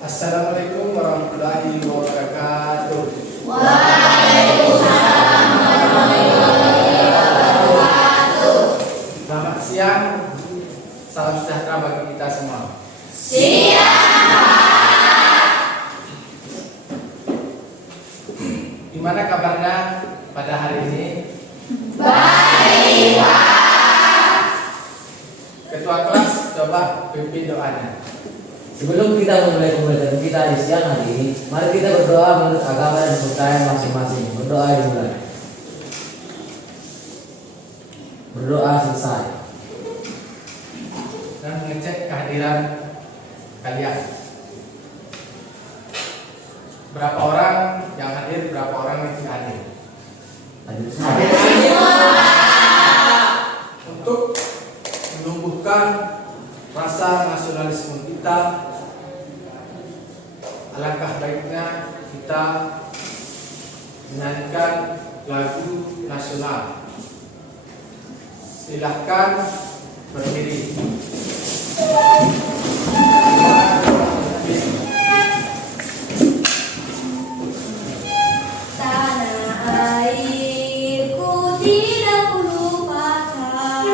Assalamualaikum warahmatullahi wabarakatuh. Waalaikumsalam warahmatullahi wabarakatuh. Selamat siang, salam sejahtera bagi kita semua. Siang. Gimana kabarnya pada hari ini? Baik, Pak. Ketua kelas coba pimpin doanya. Sebelum kita memulai pembelajaran kita di siang hari ini, mari kita berdoa menurut agama dan kepercayaan masing-masing. Berdoa dimulai. Berdoa selesai. Dan mengecek kehadiran kalian. Berapa orang yang hadir, berapa orang yang tidak hadir. Hadir semua. Untuk menumbuhkan rasa nasionalisme kita, alangkah baiknya kita menyanyikan lagu nasional. Silahkan berdiri. Tanah airku tidak kulupakan.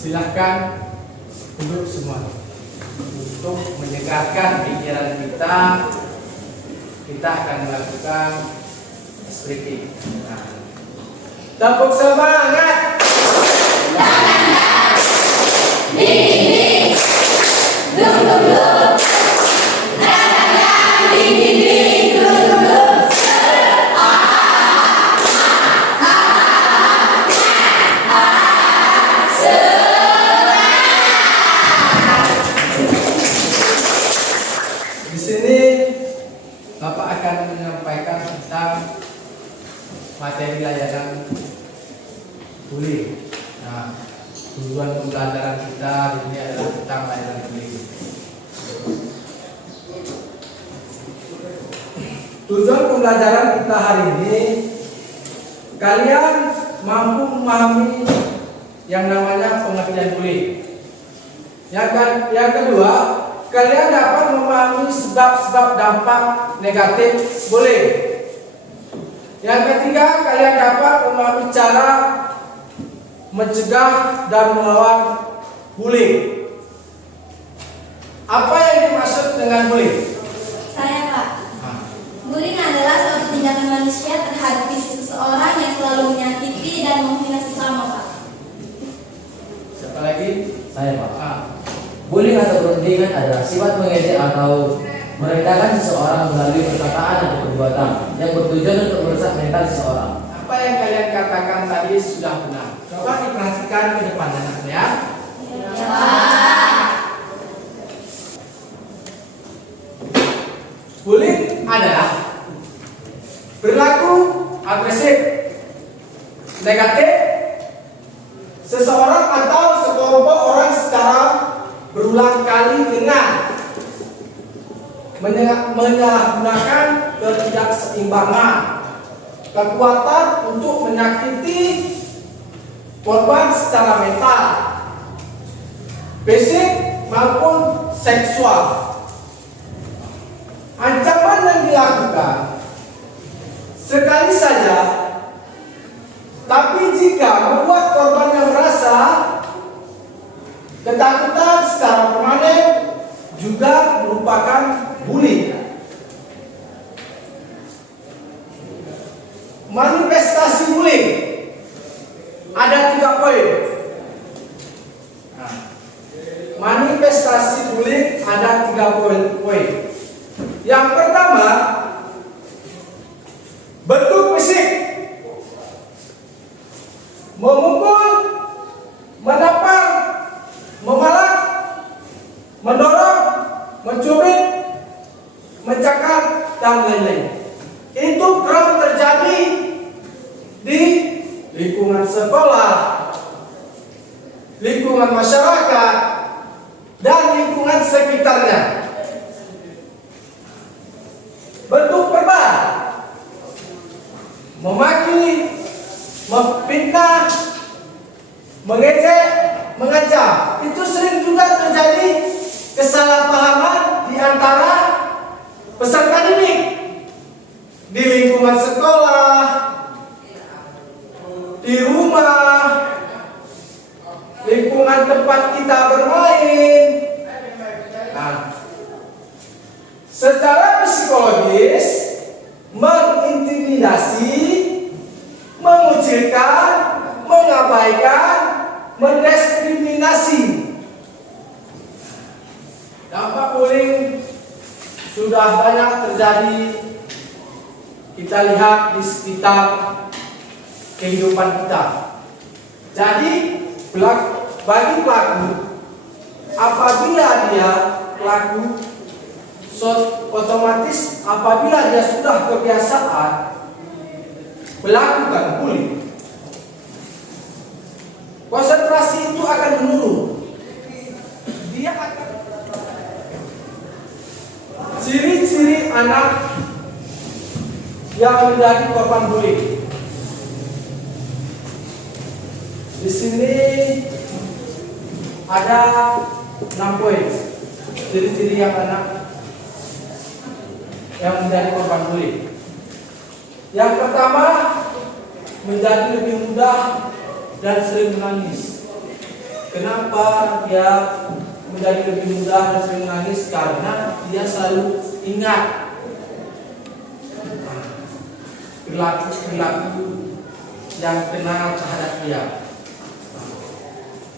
Silahkan duduk semua. Untuk menyegarkan pikiran kita akan melakukan speaking. Nah, tepuk semangat. Ding, dum dum dum. Ding ding ding, dum dum dum. Di sini Bapak akan menyampaikan tentang materi layanan bullying. Nah, tujuan pembelajaran kita hari ini adalah tentang layanan bullying. Tujuan pembelajaran kita hari ini, kalian mampu memahami yang namanya pengertian bullying. Yang kedua, kalian dapat memahami sebab-sebab dampak negatif bullying. Yang ketiga, kalian dapat memahami cara mencegah dan melawan bullying. Apa yang dimaksud dengan bullying? Saya, Pak. Bullying adalah suatu tindakan manusia terhadap fisik seseorang yang selalu menyakiti dan menghina sesama, Pak. Siapa lagi? Saya Pak. Bullying atau perundingan adalah sifat mengejek atau merendahkan seseorang melalui perkataan atau perbuatan yang bertujuan untuk merusak mental seseorang. Apa yang kalian katakan tadi sudah benar. Coba diperhatikan ke depan anaknya. Bullying adalah perilaku agresif, negatif, seseorang atau sekelompok orang secara berulang kali dengan menyalahgunakan ketidakseimbangan, kekuatan untuk menyakiti korban secara mental, fisik maupun seksual. Ancaman yang dilakukan sekali saja, tapi jika membuat korbannya merasa ketakutan secara permanen, juga merupakan bullying. Manifestasi bullying ada 3 poin. Nah, manifestasi bullying ada 3 poin. Yang pertama, bentuk fisik, memukul, menampar, memalak, mendorong, mencubit, mencakar, dan lain-lain. Itu kerap terjadi di lingkungan sekolah, lingkungan masyarakat, dan lingkungan sekitarnya. Bentuk verbal, memaki, memfitnah, mengejek, mengancam. Itu sering juga terjadi kesalahpahaman di antara peserta didik di lingkungan sekolah, di rumah, lingkungan tempat kita bermain. Nah, secara psikologis mengintimidasi, mengucilkan, mengabaikan, mendiskriminasi. Dampak bullying sudah banyak terjadi, kita lihat di sekitar kehidupan kita. Jadi bagi pelaku, apabila dia pelaku, otomatis apabila dia sudah kebiasaan melakukan bullying, konsentrasi itu akan menurun. Dia akan ciri-ciri anak yang menjadi korban bullying. Di sini ada 6 poin ciri-ciri yang anak yang menjadi korban bullying. Yang pertama, menjadi lebih mudah dan sering menangis. Kenapa dia menjadi lebih mudah dan sering menangis? Karena dia selalu ingat perilaku yang kenal terhadap dia.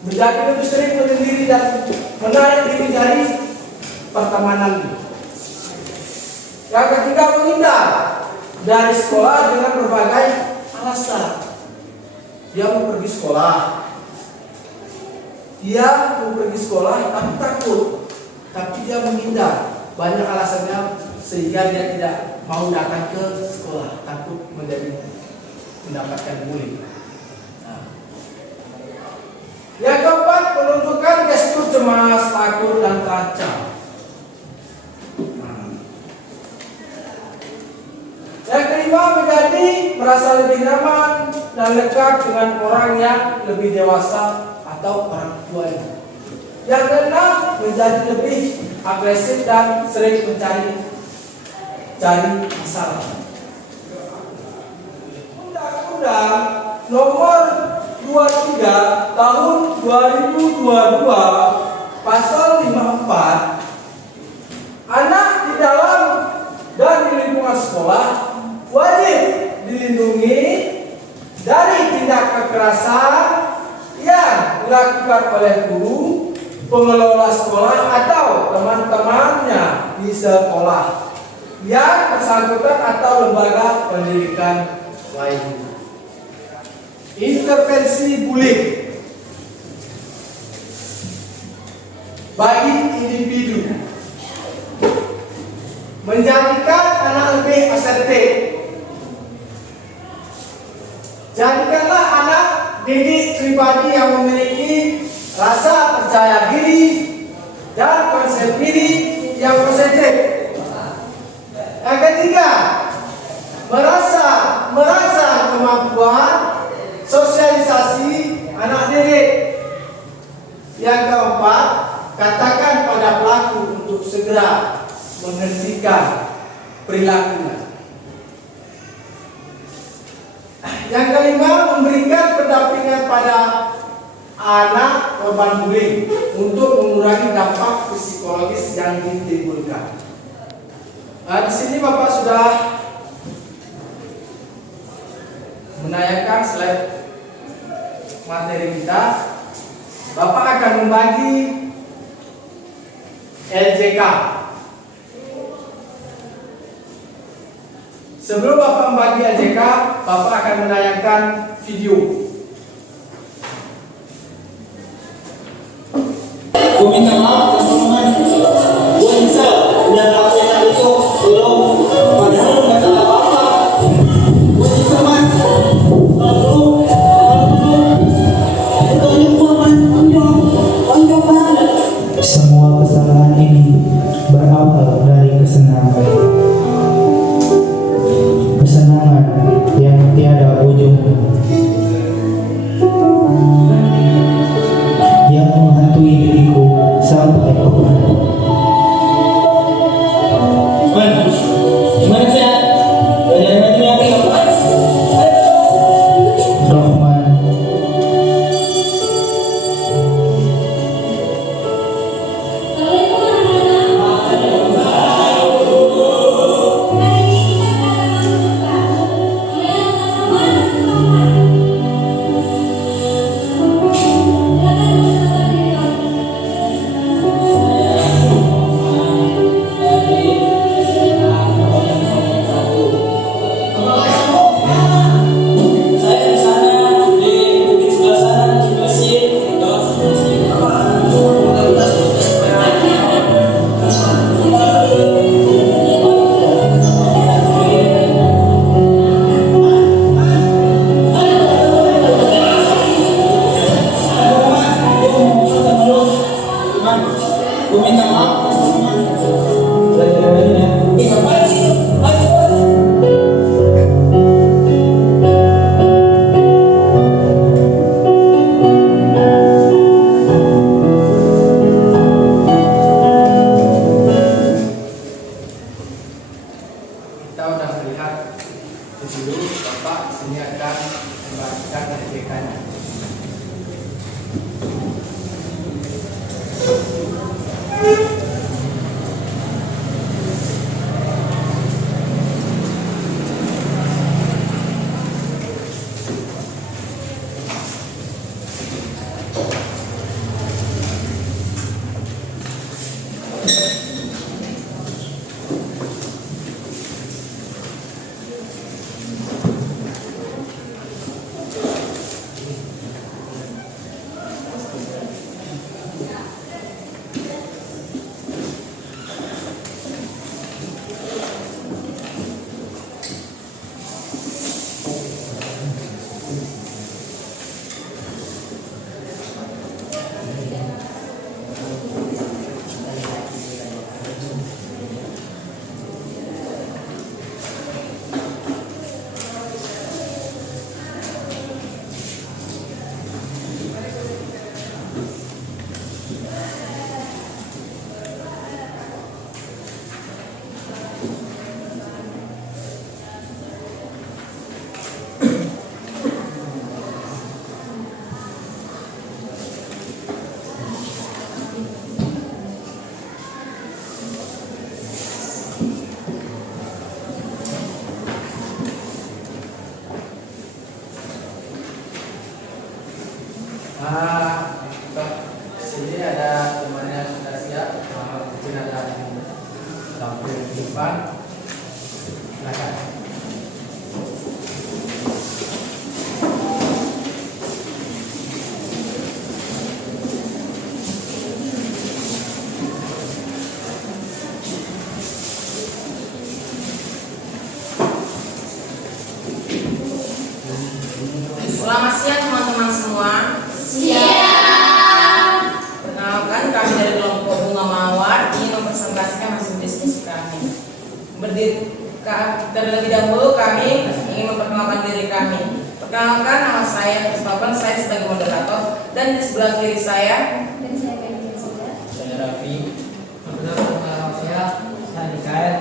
Menjadi lebih sering menyendiri dan menarik diri dari pertemanan. Yang ketiga, menghindar dari sekolah dengan berbagai alasan. Dia mau pergi sekolah, tapi takut, tapi dia menghindar. Banyak alasannya sehingga dia tidak mau datang ke sekolah, takut mendapatkan bullying. Yang keempat, menunjukkan gestur cemas, takut, dan terancam. Yang kelima, menjadi merasa lebih nyaman dan dekat dengan orang yang lebih dewasa atau orang tuanya. Yang keenam, menjadi lebih agresif dan sering mencari masalah. Undang-Undang Nomor 23 Tahun 2022 Pasal 54, anak di dalam dan di lingkungan sekolah wajib dilindungi dari tindak kekerasan yang dilakukan oleh guru, pengelola sekolah, atau teman-temannya di sekolah yang bersangkutan atau lembaga pendidikan lain. Intervensi bullying bagi individu, menjadikan anak lebih asertif. Jadikanlah anak didik pribadi yang memiliki rasa percaya diri dan konsep diri yang positif. Yang ketiga, merasa kemampuan sosialisasi anak didik. Yang keempat, katakan pada pelaku untuk segera menghentikan perilakunya. Yang kelima, memberikan pendampingan pada anak korban bullying untuk mengurangi dampak psikologis yang ditimbulkan. Di sini Bapak sudah menayangkan slide materi kita. Bapak akan membagi LJK. Sebelum Bapak membagi LJK, Bapak akan menayangkan video. Gue minta maaf teman-teman, gue nyesel udah ngelakuin hal itu belum, padahal lu gak salah apa-apa. Gue nyesel man, kalau dulu gue man, tonjok man. Semua kesalahan ini berawal dari kesenangan. Kesenangan yang tiada ujungnya, yang menghantui diriku sampai kemudian. Man, gimana sih ya? Belajar ini apa ya? Rohman, Saya di sana di bukit sebelah sana di masjid. Gue minta maaf teman-teman. Belajar ini ya. Ngapain sih? Kita sudah melihat video, Bapak sini akan membagikan LJK-nya. Sini ada temannya sudah siap. Mungkin ada yang tampil di depan. Silakan. Selamat siang teman-teman semua. Siap. Perkenalkan, kami dari kelompok Bunga Mawar ingin mempresentasikan hasil diskusi kami. Terlebih dahulu kami ingin memperkenalkan diri kami. Perkenalkan, nama saya Christopher, saya sebagai moderator, dan di sebelah kiri saya Dan saya Benny juga. Saya Raffi. saya Mikael.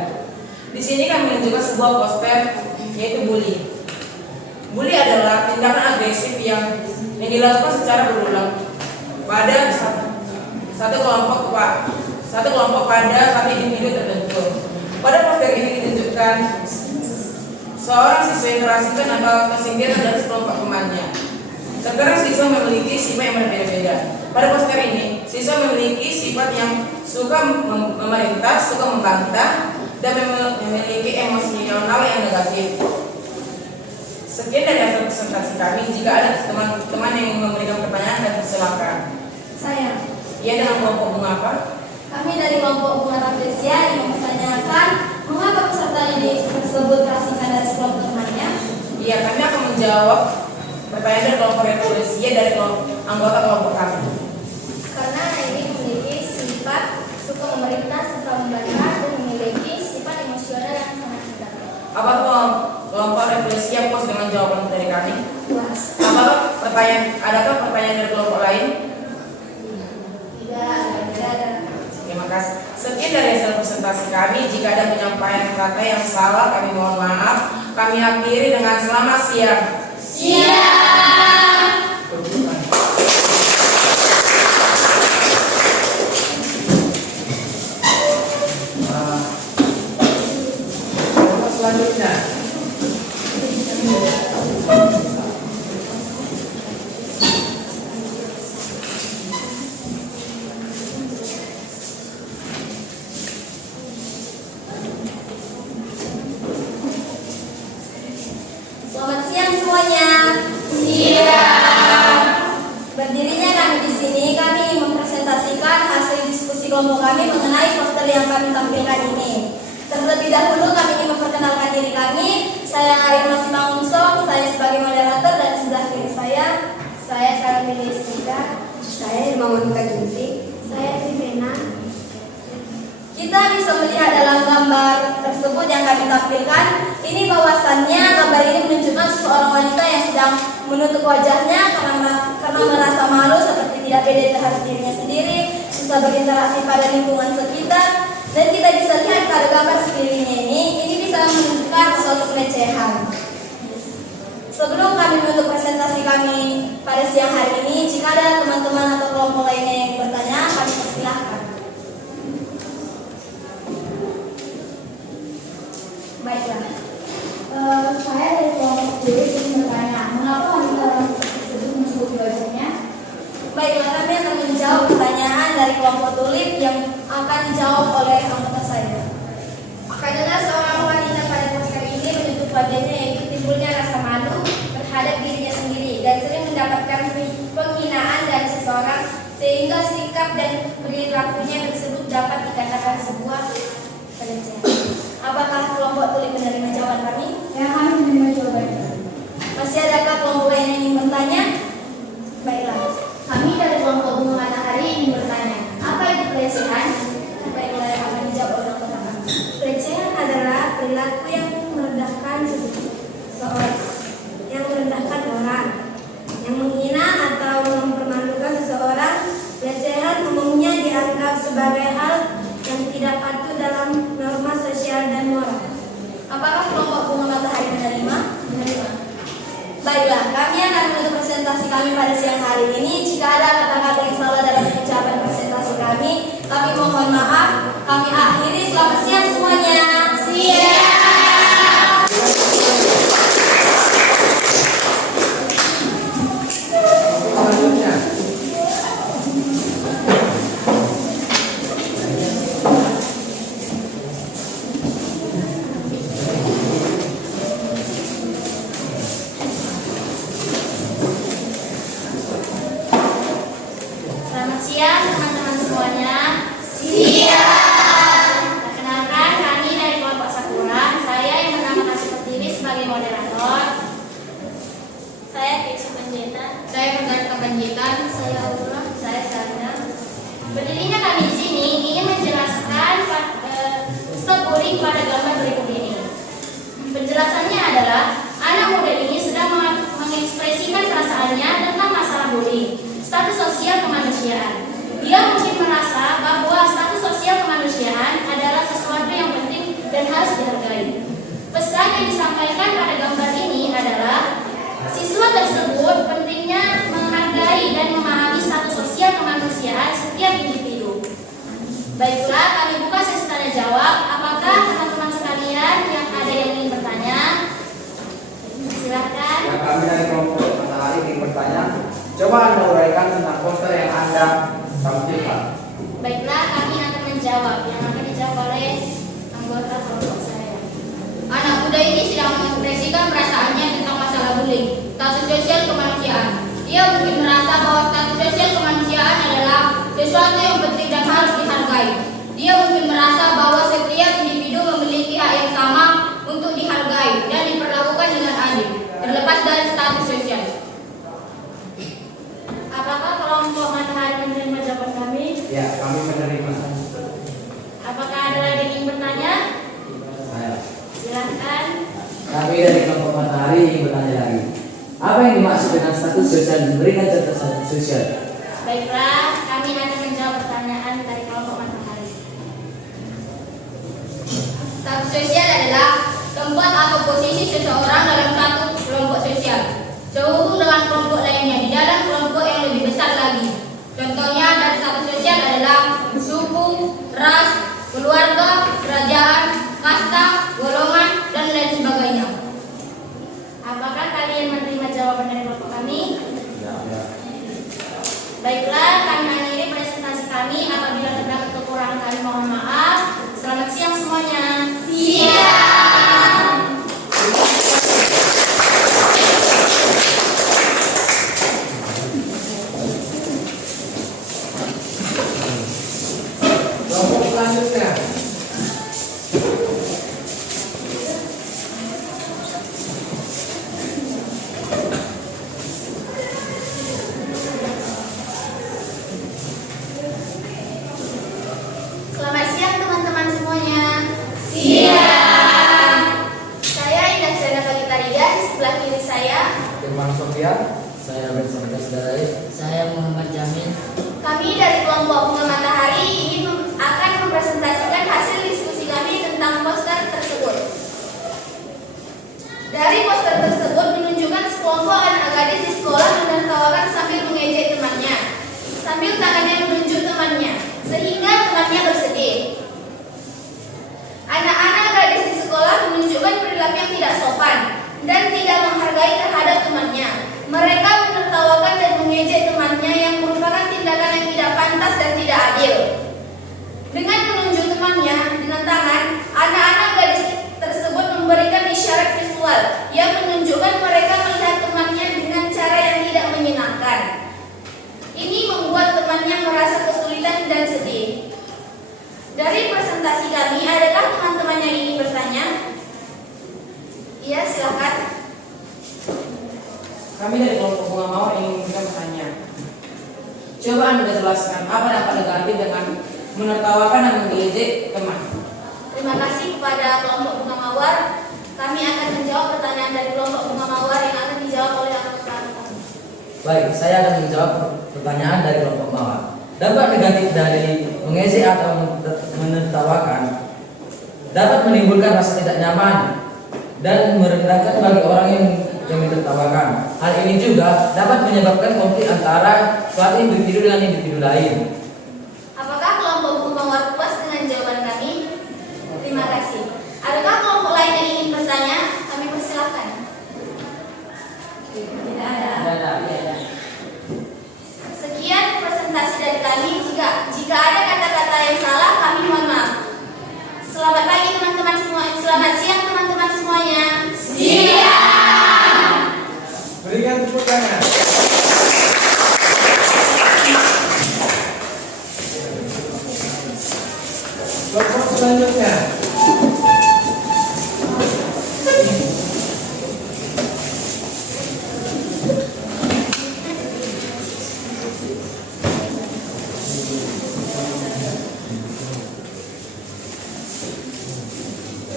di sini kami menunjukkan sebuah poster yaitu bully. Bully adalah tindakan agresif yang dilakukan secara berulang pada satu kelompok pada satu individu tertentu. Pada poster ini ditunjukkan seorang siswa yang terasingkan atau tersingkir dari sekelompok temannya. Terkadang siswa memiliki sifat yang berbeda-beda. Pada poster ini, siswa memiliki sifat yang suka memerintah, suka membantah, dan memiliki emosional yang negatif. Sekian dari hasil presentasi kami. Jika ada teman-teman yang memberikan pertanyaan, dan silakan. Saya. Ia dengan kelompok bunga apa? Kami dari kelompok bunga Rafflesia yang mempertanyakan mengapa peserta didik tersebut terasingkan dari sekelompok temannya. Iya, kami akan menjawab pertanyaan dari kelompok Rafflesia dari anggota kelompok kami. Karena ini memiliki sifat suka memerintah, suka membantah, dan memiliki sifat emosional yang sangat negatif. Apakah kelompok Rafflesia puas dengan jawaban dari kami? Puas. Adakah pertanyaan dari kelompok lain? Tidak ada. Terima kasih. Sekian dari hasil presentasi kami. Jika ada penyampaian kata yang salah, kami mohon maaf. Kami akhiri dengan selamat siang. Siap. Selanjutnya, Selamat siang semuanya. Siap. Berdirinya kami di sini, kami ingin mempresentasikan hasil diskusi kelompok kami mengenai poster yang kami tampilkan ini. Terlebih dahulu kami ingin memperkenalkan diri kami. Saya Irma Simangunsong, saya sebagai moderator, dan sebelah kiri saya Sarah Milistika, saya Irma Monika Ginting, saya Trivena. Kita bisa melihat dalam gambar tersebut yang kami tampilkan, ini bahwasannya gambar ini menunjukkan seorang wanita yang sedang menutup wajahnya karena merasa malu, seperti tidak pede terhadap dirinya sendiri, susah berinteraksi pada lingkungan sekitar. Dan kita bisa lihat pada gambar sekelilingnya ini bisa menunjukkan suatu pelecehan. Sebelum kami menutup presentasi kami pada siang hari ini, jika ada teman-teman atau kelompok lainnya yang bertanya, kami persilahkan. Baiklah, saya dari kelompok tulis ingin bertanya, mengapa wanita tersebut menutup wajahnya? Baiklah, kami akan menjawab pertanyaan dari kelompok tulip yang akan dijawab oleh anggota saya. Karena seorang wanita pada poster ini menutup wajahnya, yaitu timbulnya rasa malu terhadap dirinya sendiri dan sering mendapatkan penghinaan dari seseorang, sehingga sikap dan perilakunya tersebut dapat dikatakan sebuah pelecehan. Apakah kelompok tulip menerima jawaban kami? Ya, kami menerima jawabannya. Masih adakah kelompok lain yang ingin bertanya? Baiklah, kami dari kelompok bunga matahari ingin bertanya, apa itu pelecehan? Baiklah, yang akan dijawab oleh anggota kami. Pelecehan adalah perilaku yang merendahkan seseorang, yang merendahkan orang, yang menghina atau mempermalukan seseorang. Pelecehan umumnya dianggap sebagai hal yang tidak patuh dalam norma sosial dan moral. Apakah kelompok bunga matahari menerima? Menerima. Baiklah, kami akan menutup presentasi kami pada siang hari ini. Jika ada kata-kata yang salah dalam ucapan presentasi kami mohon maaf. Kami akhiri. Selamat siang semuanya. Siap. selanjutnya, Selamat siang teman-teman semuanya. Siap. Perkenalkan, kami dari kelompok Sakura. Saya yang bernama Kasih Pertiwi sebagai moderator. Saya Keisha Panjaitan. Saya Margarita Panjaitan. Saya Aura. Saya Sarina. Berdirinya kami di sini ingin menjelaskan stop bullying pada gambar berikut ini. Penjelasannya adalah anak muda ini sedang mengekspresikan perasaannya tentang masalah bullying, status sosial kemanusiaan. Dia mungkin merasa bahwa status sosial kemanusiaan adalah sesuatu yang penting dan harus dihargai. Pesan yang disampaikan pada gambar ini adalah siswa tersebut pentingnya menghargai dan memahami status sosial kemanusiaan setiap individu. Baiklah, kami buka sesi tanya jawab. Apakah teman-teman sekalian yang ada yang ingin bertanya? Silakan. yang kami dari kelompok matahari ingin bertanya, coba Anda uraikan tentang poster yang Anda IPA. Baiklah, kami akan menjawab. Yang akan dijawab oleh anggota kelompok saya. Anak muda ini sedang mengekspresikan perasaannya tentang masalah bullying, status sosial kemanusiaan. Dia mungkin merasa bahwa status sosial kemanusiaan adalah sesuatu yang penting dan harus dihargai. Dia mungkin merasa bahwa setiap individu memiliki hak yang sama untuk dihargai dan diperlakukan dengan adil, terlepas dari status sosial. Apakah kelompok Matahari menerima jawaban kami? Ya, kami menerima. Apakah ada lagi yang ingin bertanya? Ayo. Silahkan. Kami dari kelompok Matahari ingin bertanya lagi. Apa yang dimaksud dengan status sosial dan berikan contoh status sosial? Baiklah, kami akan menjawab pertanyaan dari kelompok Matahari. Status sosial adalah tempat atau posisi seseorang dalam satu kelompok sosial, sehubung dengan kelompok lainnya di dalam kelompok yang lebih besar lagi. Contohnya dari status sosial adalah suku, ras, keluarga, kerajaan, kasta, golongan, dan lain sebagainya. Apakah kalian menerima jawaban dari kelompok kami? Ya. Baiklah, kami akhiri presentasi kami. Apabila terdapat kekurangan kami mohon maaf. Selamat siang semuanya. Siang. Kelompok selanjutnya. Selamat siang teman-teman semuanya. Siang. Saya Indah Chandra Kalitaria, di sebelah kiri saya. Firman Sofian. Saya Robert Santos Darai. Saya Muhammad Jamin. Kami dari kelompok Bunga Matahari akan mempresentasikan hasil diskusi kami tentang poster tersebut. Dari poster tersebut menunjukkan sekelompok anak gadis di sekolah menertawakan sambil mengejek temannya, sambil tangannya menunjuk temannya, sehingga temannya bersedih. Anak-anak gadis di sekolah menunjukkan perilaku yang tidak sopan dan tidak menghargai terhadap temannya. Mereka menertawakan dan mengejek temannya yang merupakan tindakan yang tidak pantas dan tidak adil. Dengan menunjuk temannya dengan tangan, anak-anak gadis tersebut memberikan isyarat visual yang menunjukkan mereka melihat temannya dengan cara yang tidak menyenangkan. Ini membuat temannya merasa kesulitan dan sedih. Dari presentasi kami, adakah teman-teman yang ingin bertanya? Iya, silakan. Kami dari kelompok Bunga Mawar ingin memberikan pertanyaan. Coba Anda jelaskan apa dampak negatif dengan menertawakan dan mengejek teman. Terima kasih kepada kelompok Bunga Mawar. Kami akan menjawab pertanyaan dari kelompok Bunga Mawar yang akan dijawab oleh anggota kami. Baik, saya akan menjawab pertanyaan dari kelompok Mawar. Dampak negatif dari mengejek atau menertawakan dapat menimbulkan rasa tidak nyaman dan merendahkan bagi orang yang ditertawakan. Hal ini juga dapat menyebabkan konflik antara suatu individu dengan individu lain. Apakah kelompok Bunga Mawar puas dengan jawaban kami? Terima kasih. Adakah kelompok lain yang ingin bertanya? Kami persilakan. Tidak ada. Sekian presentasi dari kami. Jika ada kata-kata yang salah, kami mohon maaf. Selamat pagi teman-teman semua. Selamat siang teman-teman semuanya. Siang. Berikan tepuk tangan. Kelompok selanjutnya.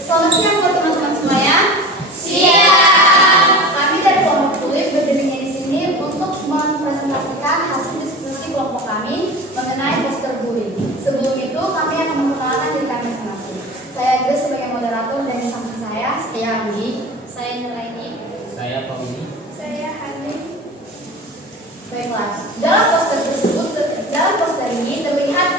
Selamat siang buat teman-teman semuanya. Siang. Kami dari kelompok Tulip berdirinya di sini untuk mempresentasikan hasil diskusi kelompok kami mengenai poster bullying. Sebelum itu kami akan memperkenalkan diri kami masing-masing. Saya Grace sebagai moderator dan di samping saya Andi, saya Nuraini, Saya Tommy. saya Hani. Baiklah, dalam poster ini terlihat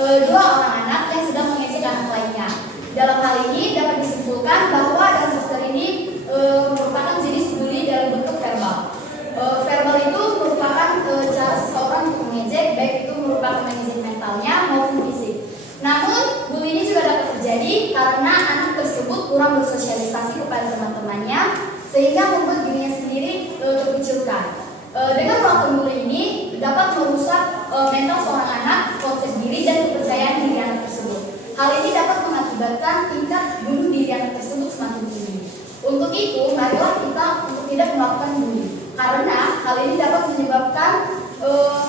dua orang anak yang sedang mengejek anak lainnya. Dalam hal ini dapat disimpulkan bahwa dalam poster ini merupakan jenis bully dalam bentuk verbal. Verbal itu merupakan cara seseorang untuk mengejek, baik itu merupakan mengejek kurang bersosialisasi kepada teman-temannya sehingga membuat dirinya sendiri terkucilkan. Dengan melakukan bully ini dapat merusak mental seorang anak, konsep diri dan kepercayaan diri anak tersebut. Hal ini dapat mengakibatkan tingkat bunuh diri anak tersebut semakin tinggi. Untuk itu, marilah kita untuk tidak melakukan bully, karena hal ini dapat menyebabkan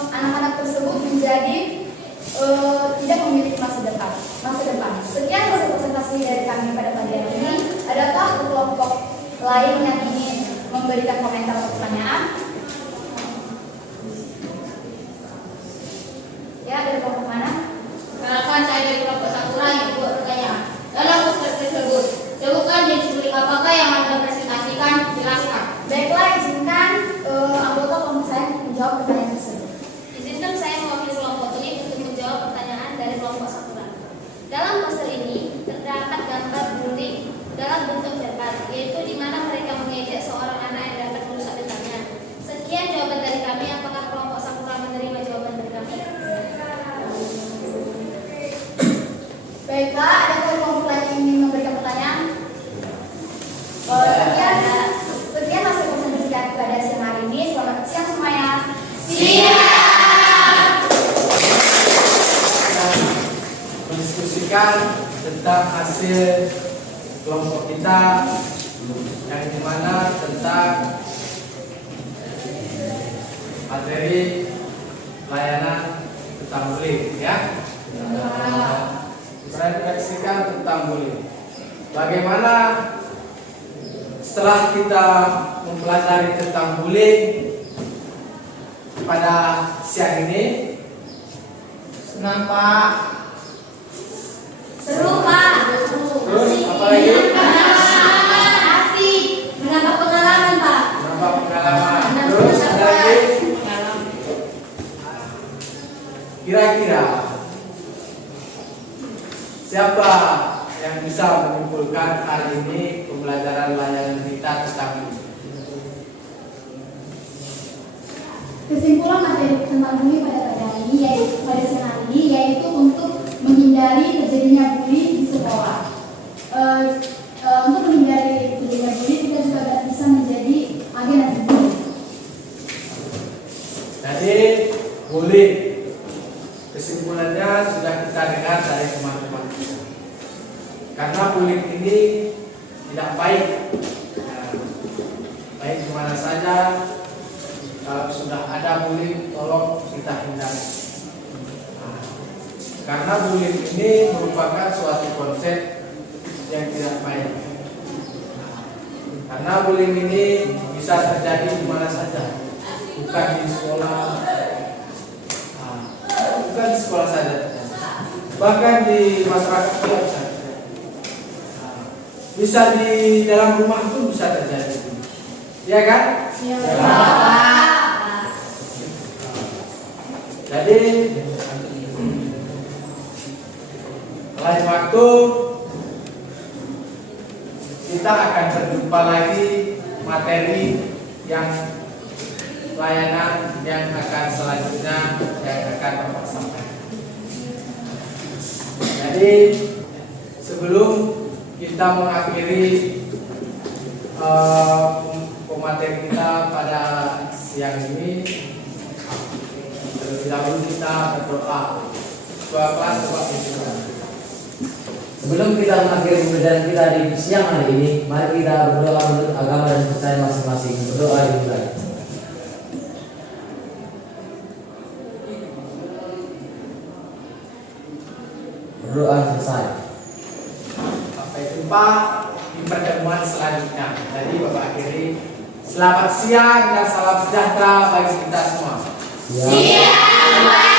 anak-anak tersebut menjadi tidak memiliki masa depan. Sekian hasil presentasi dari kami pada pagi hari ini. Adakah kelompok lain yang ingin memberikan komentar atau pertanyaan? Ya, dari kelompok mana? Perkenalkan, saya dari kelompok Sakura yang buat pertanyaan. Dalam poster tersebut, sebutkan jenis bullying apakah yang Anda presentasikan, jelaskan. Baiklah, izinkan anggota kelompok saya menjawab pertanyaan tersebut. Izinkan saya mewakili kelompok ini untuk menjawab pertanyaan dari kelompok Sakura. Dalam poster ini terdapat gambar bullying dalam bentuk verbal, yaitu di mana mereka mengejek seorang anak yang dapat merusak dengannya. Sekian jawaban dari kami. Apakah kelompok Sakura menerima jawaban dari kami? Baiklah, ada kelompok lain yang ingin memberikan pertanyaan? Sekian hasil presentasi kami pada siang hari ini. Selamat siang semuanya. Mendiskusikan tentang hasil kelompok kita yang dimana tentang materi layanan tentang bullying, ya. Saya refleksikan tentang bullying. Bagaimana setelah kita mempelajari tentang bullying pada siang ini? Senang Pak. Seru Pak. Terus apa lagi? Asik. Menambah pengalaman Pak. Nambah pengalaman. Terus ada lagi? Kira-kira siapa yang bisa menyimpulkan hari ini pembelajaran layanan kita tentang ini? Kesimpulan materi tentang bully pada pagi hari ini yaitu pada siang hari ini yaitu untuk menghindari terjadinya bully di sekolah. Untuk menghindari terjadinya bully kita juga bisa menjadi agen anti bully. Jadi bullying kesimpulannya sudah kita dengar dari teman-teman kita. Karena bullying ini tidak baik. Baik kemana saja. Kalau sudah ada bullying, tolong kita hindari. Karena bullying ini merupakan suatu konsep yang tidak baik. Karena bullying ini bisa terjadi di mana saja, bukan di sekolah, bukan di sekolah saja, bahkan di masyarakat juga bisa terjadi. Bisa di dalam rumah pun bisa terjadi, ya kan? Ya, Jadi lain waktu kita akan berjumpa lagi materi yang layanan yang akan selanjutnya yang akan Bapak sampaikan. Jadi sebelum kita mengakhiri pemateri kita pada siang ini, terlebih dahulu kita berdoa. Bapak coba berdoa. Sebelum kita mengakhiri pembelajaran kita di siang hari ini, mari kita berdoa menurut agama dan percaya masing-masing. Berdoa dimulai. Berdoa selesai. Sampai jumpa di pertemuan selanjutnya. Jadi Bapak akhiri, selamat siang dan salam sejahtera bagi kita semua. Siang.